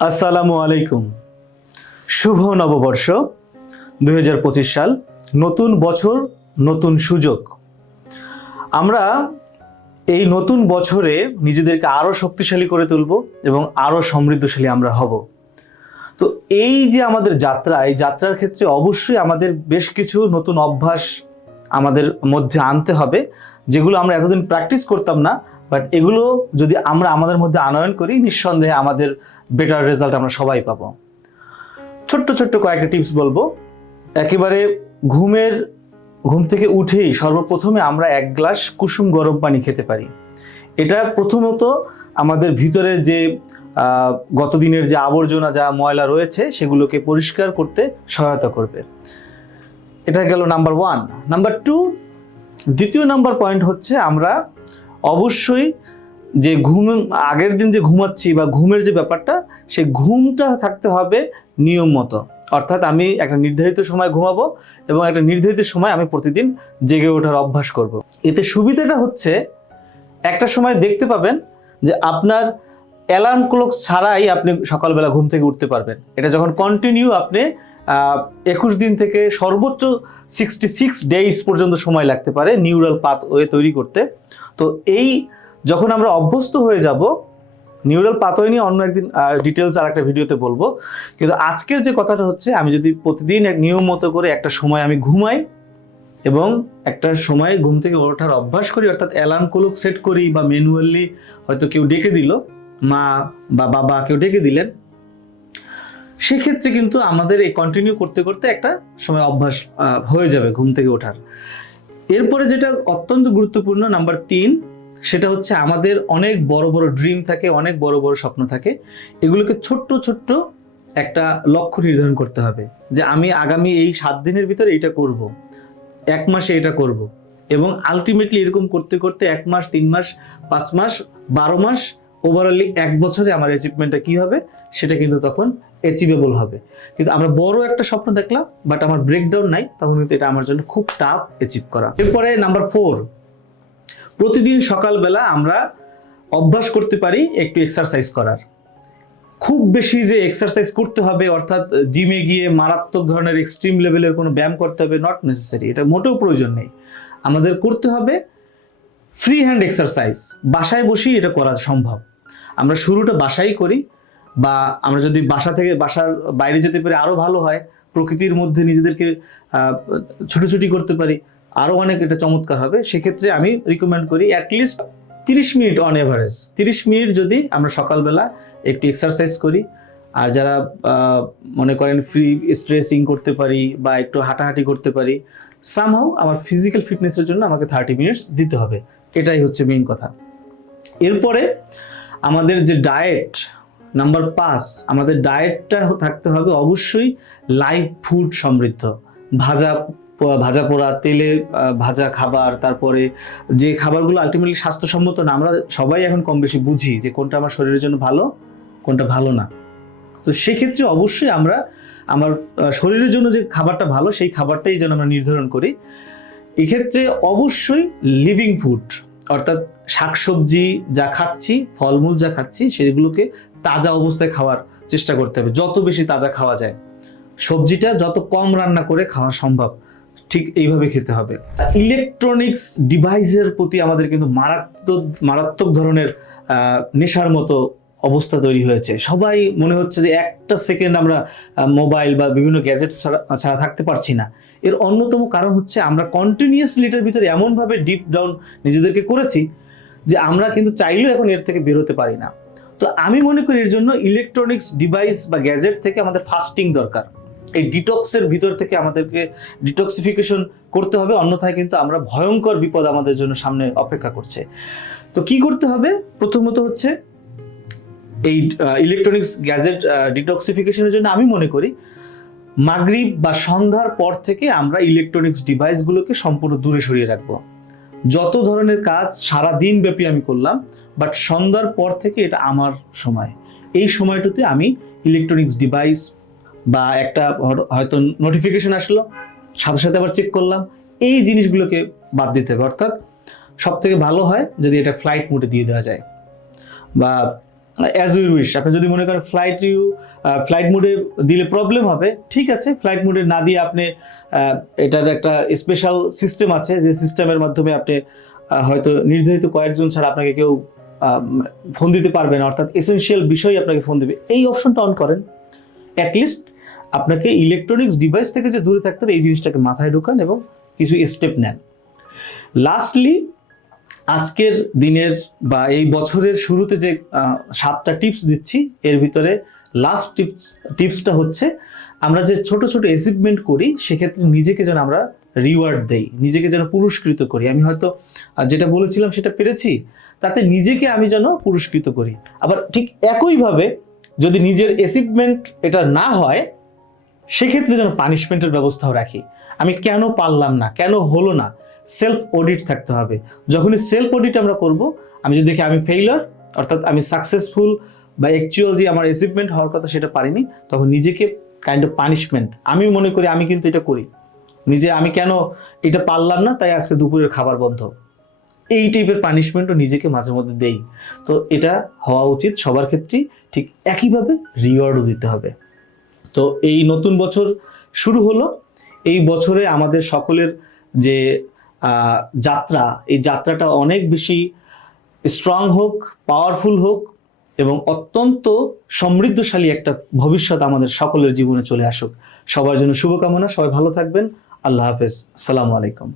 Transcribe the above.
আসসালামু আলাইকুম। শুভ নববর্ষ দু হাজার পঁচিশ সাল, নতুন বছর, নতুন সুযোগ। আমরা এই নতুন বছরে নিজেদেরকে আরও শক্তিশালী করে তুলব এবং আরও সমৃদ্ধশালী আমরা হব। তো এই যে আমাদের যাত্রা, এই যাত্রার ক্ষেত্রে অবশ্যই আমাদের বেশ কিছু নতুন অভ্যাস আমাদের মধ্যে আনতে হবে, যেগুলো আমরা এতদিন প্র্যাকটিস করতাম না। বাট এগুলো যদি আমরা আমাদের মধ্যে আনয়ন করি, নিঃসন্দেহে আমাদের বেটার রেজাল্ট আমরা সবাই পাবো। ছোট্ট ছোট্ট কয়েকটা টিপস বলব। একেবারে ঘুমের, ঘুম থেকে উঠেই সর্বপ্রথমে আমরা এক গ্লাস কুসুম গরম পানি খেতে পারি। এটা প্রথমত আমাদের ভিতরে যে গতদিনের যে আবর্জনা যা ময়লা রয়েছে, সেগুলোকে পরিষ্কার করতে সহায়তা করবে। এটা গেল নাম্বার ওয়ান নাম্বার টু দ্বিতীয় নাম্বার পয়েন্ট হচ্ছে আমরা অবশ্যই যে ঘুম, আগের দিন যে ঘুমাচ্ছি বা ঘুমের যে ব্যাপারটা সেই ঘুমটা থাকতে হবে নিয়ম মতো অর্থাৎ আমি একটা নির্ধারিত সময় ঘুমাবো এবং একটা নির্ধারিত সময় আমি প্রতিদিন জেগে ওঠার অভ্যাস করব। এতে সুবিধাটা হচ্ছে, একটা সময় দেখতে পাবেন যে আপনার অ্যালার্ম ক্লক ছাড়াই আপনি সকালবেলা ঘুম থেকে উঠতে পারবেন এটা যখন কন্টিনিউ আপনি একুশ দিন থেকে সর্বোচ্চ সিক্সটি সিক্স ডেইজ পর্যন্ত সময় লাগতে পারে নিউরাল পাথ ওয়ে তৈরি করতে। তো এই যখন আমরা অভ্যস্ত হয়ে যাব, নিউরাল পাথওয়ে নিয়ে অন্য একদিন ডিটেলস আর একটা ভিডিওতে বলব। কিন্তু আজকের যে কথাটা হচ্ছে, আমি যদি প্রতিদিন নিয়ম মতো করে একটা সময় আমি ঘুমাই এবং একটা সময় ঘুম থেকে ওঠার অভ্যাস করি, অর্থাৎ অ্যালার্ম ক্লক সেট করি বা ম্যানুয়ালি হয়তো কেউ ডেকে দিল, মা বা বাবা কেউ ডেকে দিলেন সেক্ষেত্রে কিন্তু আমাদের এই কন্টিনিউ করতে করতে একটা সময় অভ্যাস হয়ে যাবে ঘুম থেকে ওঠার। এরপরে যেটা অত্যন্ত গুরুত্বপূর্ণ নাম্বার তিন, সেটা হচ্ছে আমাদের অনেক বড় বড় ড্রিম থাকে, অনেক বড় বড় স্বপ্ন থাকে। এগুলোকে ছোট্ট ছোট্ট একটা লক্ষ্য নির্ধারণ করতে হবে যে আমি আগামী এই সাত দিনের ভিতরে এইটা করব, এক মাসে এটা করব এবং আলটিমেটলি এরকম করতে করতে এক মাস, তিন মাস, পাঁচ মাস, বারো মাস ওভারঅলি এক বছরে আমার অ্যাচিভমেন্টটা কি হবে, সেটা কিন্তু তখন অ্যাচিভেবল হবে। কিন্তু আমরা বড় একটা স্বপ্ন দেখলাম বাট আমার ব্রেকডাউন নাই, তখন কিন্তু এটা আমার জন্য খুব টাফ অ্যাচিভ করা। এরপরে নাম্বার ফোর প্রতিদিন সকালবেলা আমরা অভ্যাস করতে পারি একটু এক্সারসাইজ করার। খুব বেশি যে এক্সারসাইজ করতে হবে, অর্থাৎ জিমে গিয়ে মারাত্মক ধরনের এক্সট্রিম লেভেলের কোনো ব্যায়াম করতে হবে নট নেসেসারি এটা মোটেও প্রয়োজন নেই। আমাদের করতে হবে ফ্রি হ্যান্ড এক্সারসাইজ বাসায় বসেই এটা করা সম্ভব। আমরা শুরুটা বাসায় করি বা আমরা যদি বাসা থেকে বাসার বাইরে যেতে পারি আরও ভালো হয়, প্রকৃতির মধ্যে নিজেদেরকে ছুটোছুটি করতে পারি আরও অনেক এটা চমৎকার হবে। সেক্ষেত্রে আমি রিকমেন্ড করি অ্যাটলিস্ট তিরিশ মিনিট অন এভারেজ তিরিশ মিনিট যদি আমরা সকালবেলা একটু এক্সারসাইজ করি, আর যারা মনে করেন ফ্রি স্ট্রেসিং করতে পারি বা একটু হাঁটাহাঁটি করতে পারি সামহাও আমার ফিজিক্যাল ফিটনেসের জন্য আমাকে থার্টি মিনিটস দিতে হবে। এটাই হচ্ছে মেইন কথা। এরপরে আমাদের যে ডায়েট নাম্বার পাঁচ, আমাদের ডায়েটটা থাকতে হবে অবশ্যই লাইভ ফুড সমৃদ্ধ। ভাজা ভাজা পোড়া, তেলে ভাজা খাবার, তারপরে যে খাবারগুলো আলটিমেটলি স্বাস্থ্যসম্মত না, আমরা সবাই এখন কম বেশি বুঝি যে কোনটা আমার শরীরের জন্য ভালো, কোনটা ভালো না। তো সেক্ষেত্রে অবশ্যই আমরা আমার শরীরের জন্য যে খাবারটা ভালো, সেই খাবারটাই যেন আমরা নির্ধারণ করি। এক্ষেত্রে অবশ্যই লিভিং ফুড অর্থাৎ শাকসবজি যা খাচ্ছি, ফলমূল যা খাচ্ছি, সেগুলোকে তাজা অবস্থায় খাওয়ার চেষ্টা করতে হবে। যত বেশি তাজা খাওয়া যায়, সবজিটা যত কম রান্না করে খাওয়া সম্ভব, ঠিক এইভাবে খেতে হবে। ইলেকট্রনিক্স ডিভাইসের প্রতি আমাদের কিন্তু মারাত্মক মারাত্মক ধরনের নেশার মতো অবস্থা তৈরি হয়েছে। সবাই মনে হচ্ছে যে একটা সেকেন্ড আমরা মোবাইল বা বিভিন্ন গ্যাজেট ছাড়া ছাড়া থাকতে পারছি না। এর অন্যতম কারণ হচ্ছে আমরা কন্টিনিউয়াসলি এটার ভিতরে এমনভাবে ডিপ ডাউন নিজেদেরকে করেছি যে আমরা কিন্তু চাইলেও এখন এর থেকে বেরোতে পারি না। তো আমি মনে করি এর জন্য ইলেকট্রনিক্স ডিভাইস বা গ্যাজেট থেকে আমাদের ফাস্টিং দরকার। এই ডিটক্সের ভিতর থেকে আমাদেরকে ডিটক্সিফিকেশন করতে হবে, অন্যথায় কিন্তু আমরা ভয়ঙ্কর বিপদ আমাদের জন্য সামনে অপেক্ষা করছে। তো কি করতে হবে? প্রথমত হচ্ছে এই ইলেকট্রনিক্স গ্যাজেট ডিটক্সিফিকেশনের জন্য আমি মনে করি মাগরিব বা সন্ধ্যার পর থেকে আমরা ইলেকট্রনিক্স ডিভাইসগুলোকে সম্পূর্ণ দূরে সরিয়ে রাখব। যত ধরনের কাজ সারা দিন ব্যাপী আমি করলাম বাট সন্ধ্যার পর থেকে এটা আমার সময়। এই সময়টুতে আমি ইলেকট্রনিক্স ডিভাইস বা একটা হয়তো নোটিফিকেশন আসলো, সাথে সাথে আবার চেক করলাম, এই জিনিসগুলোকে বাদ দিতে হবে। অর্থাৎ সব থেকে ভালো হয় যদি এটা ফ্লাইট মোডে দিয়ে দেওয়া যায়। বা অ্যাজ ইউ উইশ আপনি যদি মনে করেন ফ্লাইট ইউ ফ্লাইট মোডে দিলে প্রবলেম হবে, ঠিক আছে ফ্লাইট মোডে না দিয়ে আপনি এটার একটা স্পেশাল সিস্টেম আছে, যে সিস্টেমের মাধ্যমে আপনি হয়তো নির্ধারিত কয়েকজন ছাড়া আপনাকে কেউ ফোন দিতে পারবে না, অর্থাৎ এসেনশিয়াল বিষয় আপনাকে ফোন দেবে। এই অপশনটা অন করেন। অ্যাটলিস্ট আপনাকে ইলেকট্রনিক্স ডিভাইস থেকে যে দূরে থাকতে হবে, এই জিনিসটাকে মাথায় ঢোকান এবং কিছু স্টেপ নেন। লাস্টলি আজকের দিনের বা এই বছরের শুরুতে যে সাতটা টিপস দিচ্ছি, এর ভিতরে লাস্ট টিপস টিপসটা হচ্ছে আমরা যে ছোট ছোট অ্যাচিভমেন্ট করি, সেক্ষেত্রে নিজেকে যেন আমরা রিওয়ার্ড দেই, নিজেকে যেন পুরস্কৃত করি। আমি হয়তো যেটা বলেছিলাম সেটা পেরেছি, তাতে নিজেকে আমি যেন পুরস্কৃত করি। আবার ঠিক একইভাবে যদি নিজের অ্যাচিভমেন্ট এটা না হয়, সেক্ষেত্রে যেন পানিশমেন্টের ব্যবস্থাও রাখি। আমি কেন পারলাম না, কেন হলো না সেলফ অডিট থাকতে হবে। যখনই সেলফ অডিট আমরা করব, আমি যদি দেখি আমি ফেইলার অর্থাৎ আমি সাকসেসফুল বা অ্যাকচুয়াল যে আমার অ্যাচিভমেন্ট হওয়ার কথা সেটা পারিনি, তখন নিজেকে কাইন্ড অফ পানিশমেন্ট আমি মনে করি আমি কিন্তু এটা করি। নিজে আমি কেন এটা পারলাম না, তাই আজকে দুপুরের খাবার বন্ধ। এই টাইপের পানিশমেন্টও নিজেকে মাঝে মধ্যে দেই। তো এটা হওয়া উচিত সবার ক্ষেত্রেই, ঠিক একইভাবে রিওয়ার্ডও দিতে হবে। তো এই নতুন বছর শুরু হলো। এই বছরে আমাদের সকলের যে যাত্রা। এই যাত্রাটা অনেক বেশি স্ট্রং হোক পাওয়ারফুল হোক এবং অত্যন্ত সমৃদ্ধশালী একটা ভবিষ্যৎ আমাদের সকলের জীবনে চলে আসুক। সবার জন্য শুভকামনা, সবাই ভালো থাকবেন। আল্লাহ হাফেজ। আসসালামু আলাইকুম।